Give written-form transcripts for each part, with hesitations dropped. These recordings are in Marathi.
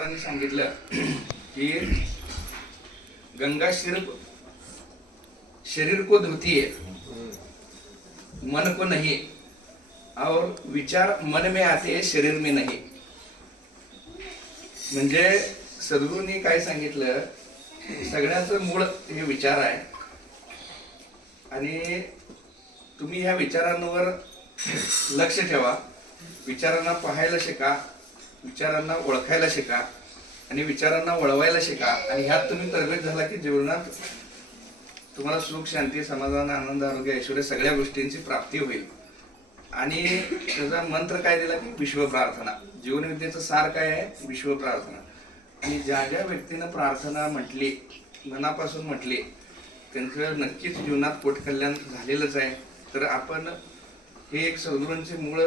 सरांनी सांगितलं की गंगा सिर्फ शरीर को धोती है, मन को नहीं, और विचार मन में आते हैं, शरीर में नहीं. म्हणजे सद्गुरूंनी काय सांगितलं, सगळ्याचं मूळ हे विचार आहे आणि तुम्ही ह्या विचारांवर लक्ष ठेवा. विचारांना पाहायला शिका, विचारांना ओळखायला शिका आणि विचारांना वळवायला शिका. आणि ह्यात तुम्ही तरबेज झाला की जीवनात तुम्हाला सुख, शांती, समाधान, आनंद, आरोग्य, ऐश्वर्य सगळ्या गोष्टींची प्राप्ती होईल. आणि त्याचा मंत्र काय दिला की विश्व प्रार्थना. जीवनविद्येचं सार काय आहे? विश्व प्रार्थना. आणि ज्या ज्या व्यक्तीनं प्रार्थना म्हटली, मनापासून म्हटली, त्यांचं नक्कीच जीवनात पोटकल्याण झालेलंच आहे. तर आपण हे एक सद्गुरूंचे मूळ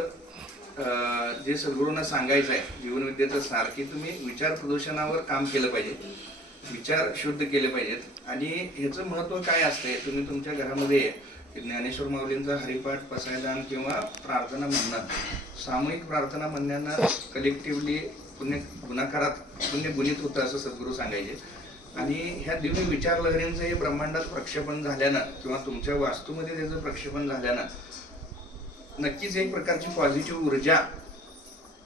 जे सद्गुरूंना सांगायचं आहे जीवनविद्येचं सार, की तुम्ही विचार प्रदूषणावर काम केलं पाहिजे, विचार शुद्ध केले पाहिजेत. आणि ह्याचं महत्त्व काय असते, तुम्ही तुमच्या घरामध्ये ज्ञानेश्वर माऊलींचा हरिपाठ, पसायदान किंवा प्रार्थना म्हणणं, सामूहिक प्रार्थना म्हणण्यानं कलेक्टिव्हली पुण्य गुणाकारात पुण्य गुणित होतं असं सद्गुरू सांगायचे. आणि ह्या दिव्य विचार लहरींचं हे ब्रह्मांडात प्रक्षेपण झाल्यानं किंवा तुमच्या वास्तूमध्ये त्याचं प्रक्षेपण झाल्यानं नक्कीच एक प्रकारची पॉझिटिव्ह ऊर्जा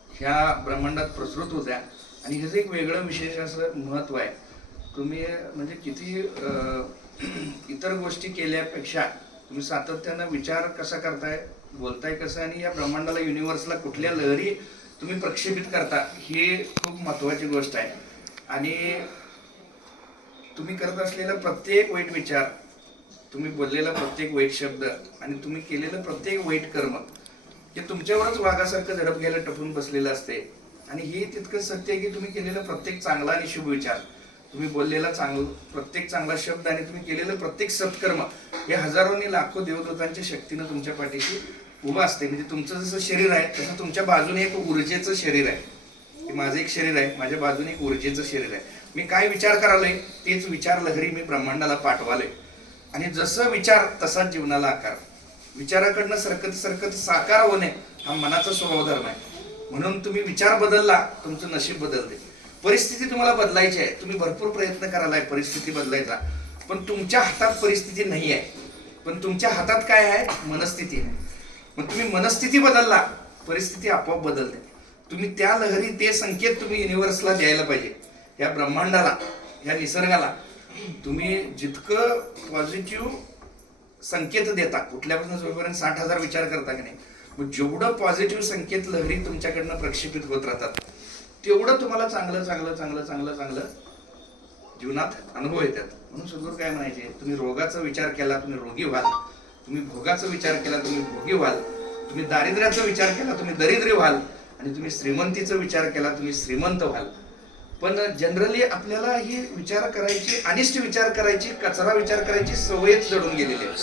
ह्या ब्रह्मांडात प्रसृत होत्या. आणि ह्याचं एक वेगळं विशेष असं महत्त्व आहे. तुम्ही म्हणजे किती इतर गोष्टी केल्यापेक्षा तुम्ही सातत्यानं विचार कसा करताय, बोलताय कसं, आणि या ब्रह्मांडाला, युनिव्हर्सला कुठल्या लहरी तुम्ही प्रक्षेपित करता, हे खूप महत्त्वाची गोष्ट आहे. आणि तुम्ही करत असलेला प्रत्येक वाईट विचार, तुम्ही बोललेला प्रत्येक वाईट शब्द आणि तुम्ही केलेलं प्रत्येक वाईट कर्म हे तुमच्यावरच वाघासारखं झडप घ्यायला टपून बसलेलं असते. आणि हे तितकंच सत्य आहे की तुम्ही केलेला प्रत्येक चांगला आणि शुभ विचार, तुम्ही बोललेला प्रत्येक चांगला शब्द आणि तुम्ही केलेलं प्रत्येक सत्कर्म हे हजारोनी लाखो देवदूतांच्या शक्तीनं तुमच्या पाठीशी उभं असते. म्हणजे तुमचं जसं शरीर आहे तसं तुमच्या बाजूने एक ऊर्जेचं शरीर आहे. हे माझं एक शरीर आहे, माझ्या बाजूने एक ऊर्जेचं शरीर आहे. मी काय विचार करालोय तेच विचार लहरी मी ब्रह्मांडाला पाठवालोय. आणि जसं विचार तसाच जीवनाला आकार. विचाराकडनं सरकत सरकत साकार होणे हा मनाचा स्वभाव धर्म आहे. म्हणून तुम्ही विचार बदलला, तुमचं नशीब बदलते. परिस्थिती तुम्हाला बदलायची आहे, तुम्ही भरपूर प्रयत्न करायलाय परिस्थिती बदलायचा, पण तुमच्या हातात परिस्थिती नाही आहे, पण तुमच्या हातात काय आहे? मनस्थिती आहे. मग तुम्ही मनस्थिती बदलला, परिस्थिती आपोआप बदलते. तुम्ही त्या लहरी, ते संकेत तुम्ही युनिव्हर्सला द्यायला पाहिजे, या ब्रह्मांडाला, या निसर्गाला. तुम्ही जितकं पॉझिटिव्ह संकेत देता, कुठल्यापासून जोपर्यंत 60,000 विचार करता की नाही, मग जेवढं पॉझिटिव्ह संकेत लहरी तुमच्याकडनं प्रक्षेपित होत राहतात तेवढं तुम्हाला चांगलं चांगलं चांगलं चांगलं चांगलं जीवनात अनुभव येतात. म्हणून सद्गुरू काय म्हणायचे, तुम्ही रोगाचा विचार केला तुम्ही रोगी व्हाल, तुम्ही भोगाचा विचार केला तुम्ही भोगी व्हाल, तुम्ही दारिद्र्याचा विचार केला तुम्ही दरिद्री व्हाल, आणि तुम्ही श्रीमंतीचा विचार केला तुम्ही श्रीमंत व्हाल. पण जनरली आपल्याला ही विचार करायची, अनिष्ट विचार करायची, कचरा विचार करायची सवयच जडून गेलेली आहे,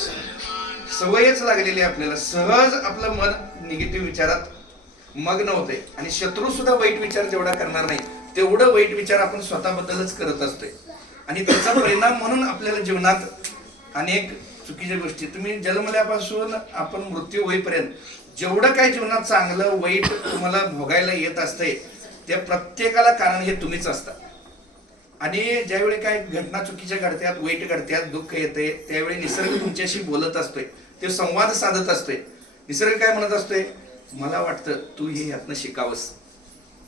सवयच लागलेली आहे आपल्याला. सहज आपलं मन निगेटिव्ह विचारात मग्न होते. आणि शत्रू सुद्धा वाईट विचार जेवढा करणार नाही तेवढं वाईट विचार आपण स्वतःबद्दलच करत असतोय. आणि त्याचा परिणाम म्हणून आपल्याला जीवनात अनेक चुकीच्या गोष्टी, तुम्ही जन्मल्यापासून आपण मृत्यू होईपर्यंत जेवढं काय जीवनात चांगलं वाईट तुम्हाला भोगायला येत असतंय त्या प्रत्येकाला कारण हे तुम्हीच असता. आणि ज्यावेळी काय घटना चुकीच्या घडत्यात, वाईट घडत्यात, दुःख येते, त्यावेळी निसर्ग तुमच्याशी बोलत असतोय, ते संवाद साधत असतोय. निसर्ग काय म्हणत असतोय, मला वाटतं तू हे यातनं शिकावंस,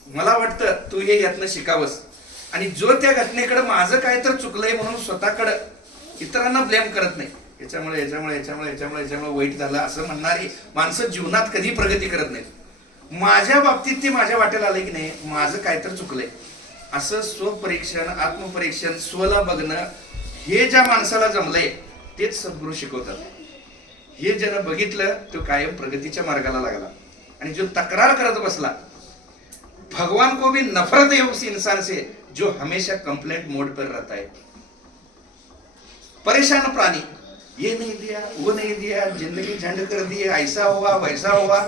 मला वाटतं तू हे यातनं शिकावंस. आणि जो त्या घटनेकडे माझं काय तर चुकलंय म्हणून स्वतःकडे इतरांना ब्लेम करत नाही, याच्यामुळे याच्यामुळे याच्यामुळे याच्यामुळे याच्यामुळे वाईट झालं असं म्हणणारी माणसं जीवनात कधी प्रगती करत नाहीत. माझ्या बाबतीत ते माझ्या वाटेला आलंय की नाही, माझं काय तर चुकलंय असं स्वपरीक्षण, आत्मपरीक्षण, स्वला बघणं, हे ज्या माणसाला जमलंय तेच सद्गुरू शिकवतात. हे ज्यानं बघितलं तो कायम प्रगतीच्या मार्गाला लागला. आणि जो तक्रार करत बसला, भगवान को भी नफरत है उस इंसान से जो हमेशा कंप्लेंट मोड पर रहता है. परेशान प्राणी, ये नहीं दिया वो नहीं दिया, जिंदगी झंड कर दी, ऐसा हुआ वैसा हुआ,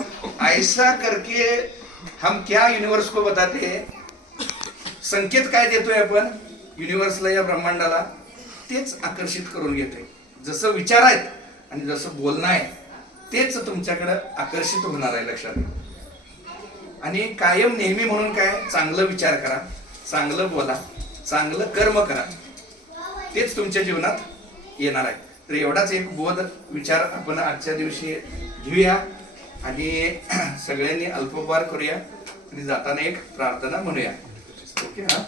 ऐसा करके हम क्या यूनिवर्स को बताते हैं. संकेत काय देतोय आपण युनिवर्सला, या ब्रह्मांडाला, तेच आकर्षित करून घेतोय. जसं विचार आहेत आणि जसं बोलणं आहे तेच तुमच्याकडे आकर्षित होणार आहे, लक्षात घ्या. आणि कायम नेहमी म्हणून काय, चांगलं विचार करा, चांगलं बोला, चांगलं कर्म करा, तेच तुमच्या जीवनात येणार आहे. तर एवढाच एक बोध विचार आपण आजच्या दिवशी घेऊया आणि सगळ्यांनी अल्पोपहार करूया आणि जाताना एक प्रार्थना म्हणूया. ओके. हा.